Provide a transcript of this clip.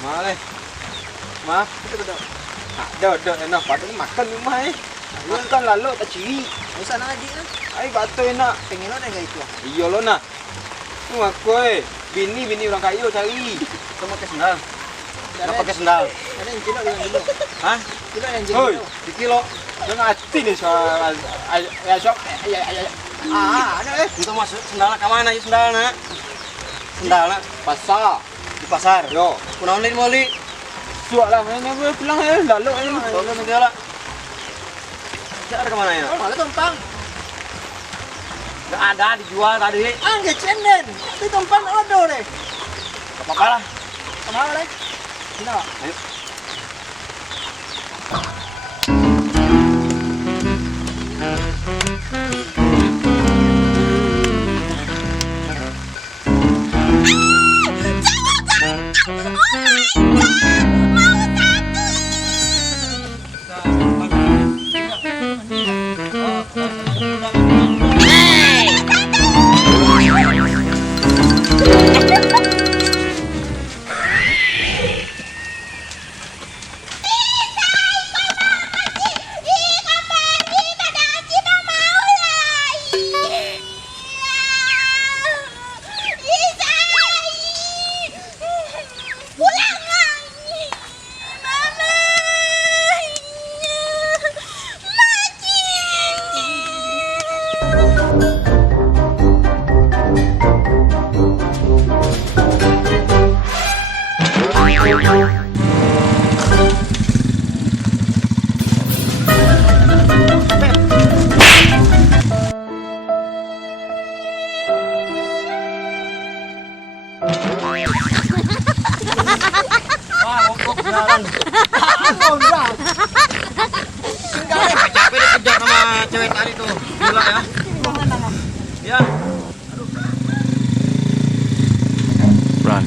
Maleh. Ma, ada enak padahal makan ni mah makan lalu tak ciri. Usah nak adik lah. Ai batu enak. Pengen lo enggak itu? Iya lo nak. Lu aku bini orang kaya cari. Kau pakai sendal? Nggak pakai sendal. Ada yang kilo dengan dulu. Hah? Kilo yang Hoi, kilo. di kilo. Jangan hati nih soal ya sok. Ya. Ada Untuk masuk sendal ke mana ya sendal nak? Sendal nak Pasar. di pasar. Yo. Kunaon lain moli? Suak lah mainnya gue pulang lalu ini. Kau ke segala. Ada kemana ya? Oh, malah tumpang. Nggak ada dijual tadi. Enggak cenden. Itu tumpang ada deh. Gak apa-apa lah. Kemana deh? Sini Pak. Ayo. Wah, mogok jalan. Capek dikejar sama cewek tadi tuh. Gila ya. Ya. Bye.